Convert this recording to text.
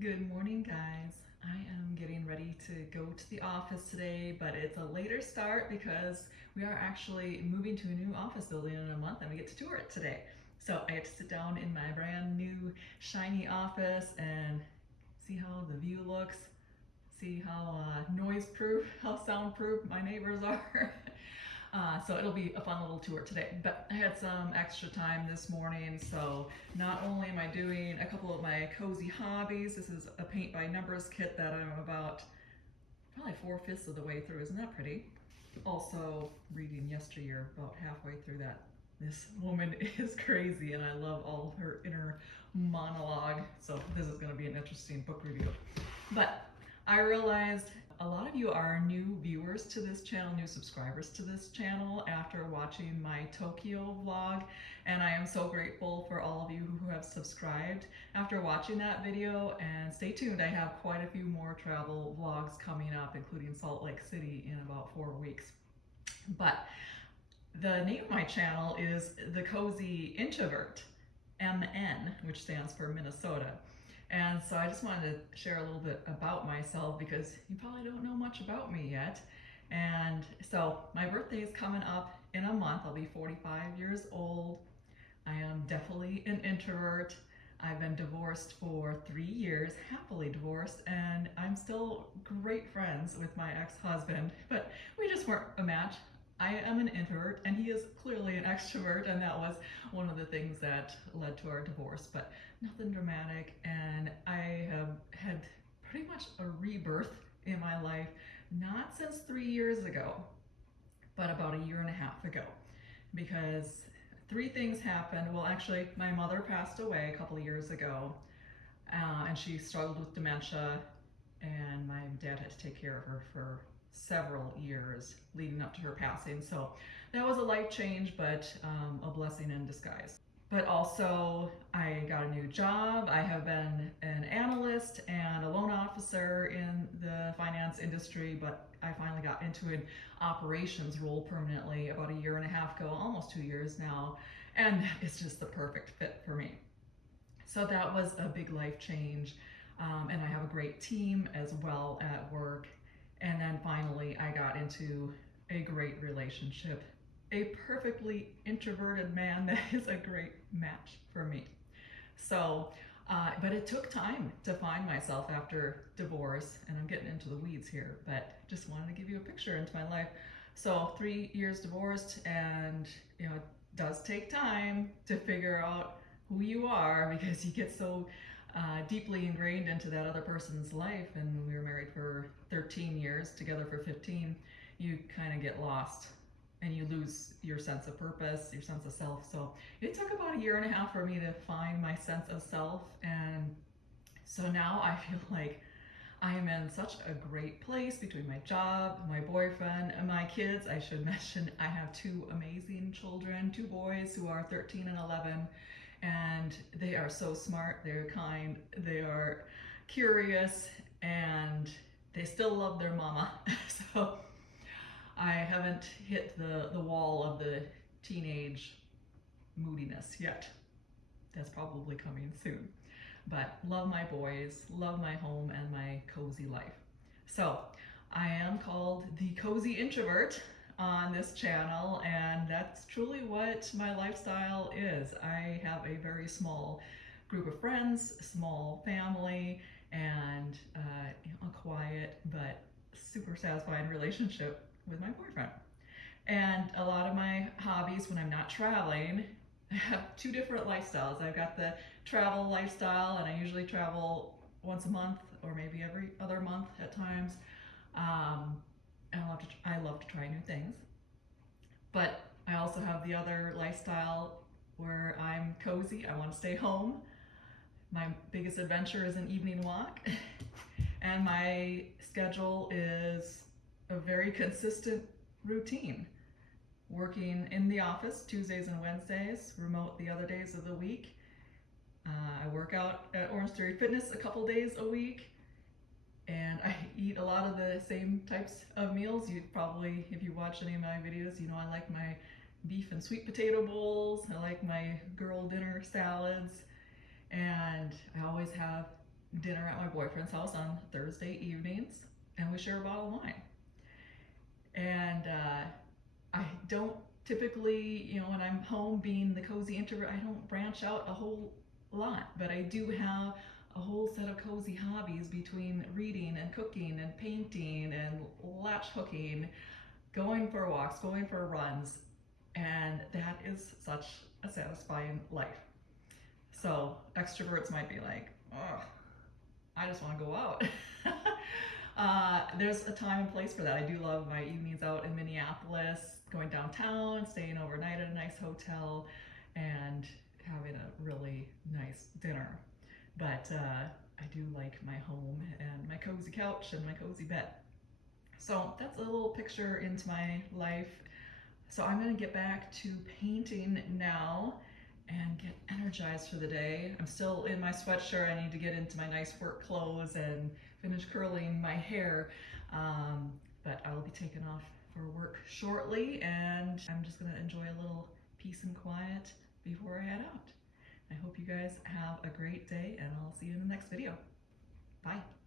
Good morning, guys. I am getting ready to go to the office today, but it's a later start because we are actually moving to a new office building in a month and we get to tour it today. So I get to sit down in my brand new shiny office and see how the view looks, see how noise proof, how soundproof my neighbors are. So it'll be a fun little tour today. But I had some extra time this morning, so not only am I doing a couple of my cozy hobbies, this is a paint by numbers kit that I'm about probably 4/5 of the way through. Isn't that pretty? Also reading yesteryear, about halfway through that. This woman is crazy and I love all of her inner monologue. So this is going to be an interesting book review. But I realized a lot of you are new viewers to this channel, new subscribers to this channel after watching my Tokyo vlog, and I am so grateful for all of you who have subscribed after watching that video. And stay tuned, I have quite a few more travel vlogs coming up, including Salt Lake City in about 4 weeks. But the name of my channel is The Cozy Introvert, MN, which stands for Minnesota. And so I just wanted to share a little bit about myself because you probably don't know much about me yet. And so my birthday is coming up in a month. I'll be 45 years old. I am definitely an introvert. I've been divorced for 3 years, happily divorced, and I'm still great friends with my ex-husband, but we just weren't a match. I am an introvert and he is clearly an extrovert, and that was one of the things that led to our divorce, but nothing dramatic. And I have had pretty much a rebirth in my life, not since 3 years ago, but about a year and a half ago, because three things happened. Well, actually, my mother passed away a couple of years ago, and she struggled with dementia, and my dad had to take care of her for several years leading up to her passing. So that was a life change, but a blessing in disguise. But also, I got a new job. I have been an analyst and a loan officer in the finance industry, but I finally got into an operations role permanently about a year and a half ago, almost 2 years now, and it's just the perfect fit for me. So that was a big life change, and I have a great team as well at work. And then finally, I got into a great relationship, a perfectly introverted man that is a great match for me. So, but it took time to find myself after divorce, and I'm getting into the weeds here, but just wanted to give you a picture into my life. So 3 years divorced, and it does take time to figure out who you are because you get so deeply ingrained into that other person's life. And we were married for 13 years, together for 15. You kind of get lost and you lose your sense of purpose, your sense of self. So it took about a year and a half for me to find my sense of self. And so now I feel like I am in such a great place between my job, my boyfriend, and my kids. I should mention I have two amazing children, two boys who are 13 and 11, and they are so smart, they're kind, they are curious, and they still love their mama. So I haven't hit the wall of the teenage moodiness yet. That's probably coming soon. But love my boys, love my home and my cozy life. So I am called the Cozy Introvert on this channel, and that's truly what my lifestyle is. I have a very small group of friends, small family, and a quiet but super satisfying relationship with my boyfriend. And a lot of my hobbies when I'm not traveling, I have two different lifestyles. I've got the travel lifestyle, and I usually travel once a month or maybe every other month at times. And I love to try new things. But I also have the other lifestyle where I'm cozy. I want to stay home. My biggest adventure is an evening walk. And my schedule is a very consistent routine. Working in the office Tuesdays and Wednesdays, remote the other days of the week. I work out at Orange Theory Fitness a couple days a week, and I eat a lot of the same types of meals. You probably, if you watch any of my videos, you know I like my beef and sweet potato bowls. I like my girl dinner salads, and I always have dinner at my boyfriend's house on Thursday evenings, and we share a bottle of wine. And I don't typically, when I'm home being the cozy introvert, I don't branch out a whole lot, but I do have a whole set of cozy hobbies between reading and cooking and painting and latch hooking, going for walks, going for runs, and that is such a satisfying life. So extroverts might be like, oh, I just want to go out. There's a time and place for that. I do love my evenings out in Minneapolis, going downtown, staying overnight at a nice hotel, and having a really nice dinner. But I do like my home and my cozy couch and my cozy bed. So that's a little picture into my life. So I'm going to get back to painting now and get energized for the day. I'm still in my sweatshirt. I need to get into my nice work clothes and finish curling my hair. But I will be taking off for work shortly, and I'm just going to enjoy a little peace and quiet before I head out. I hope you guys have a great day, and I'll see you in the next video. Bye.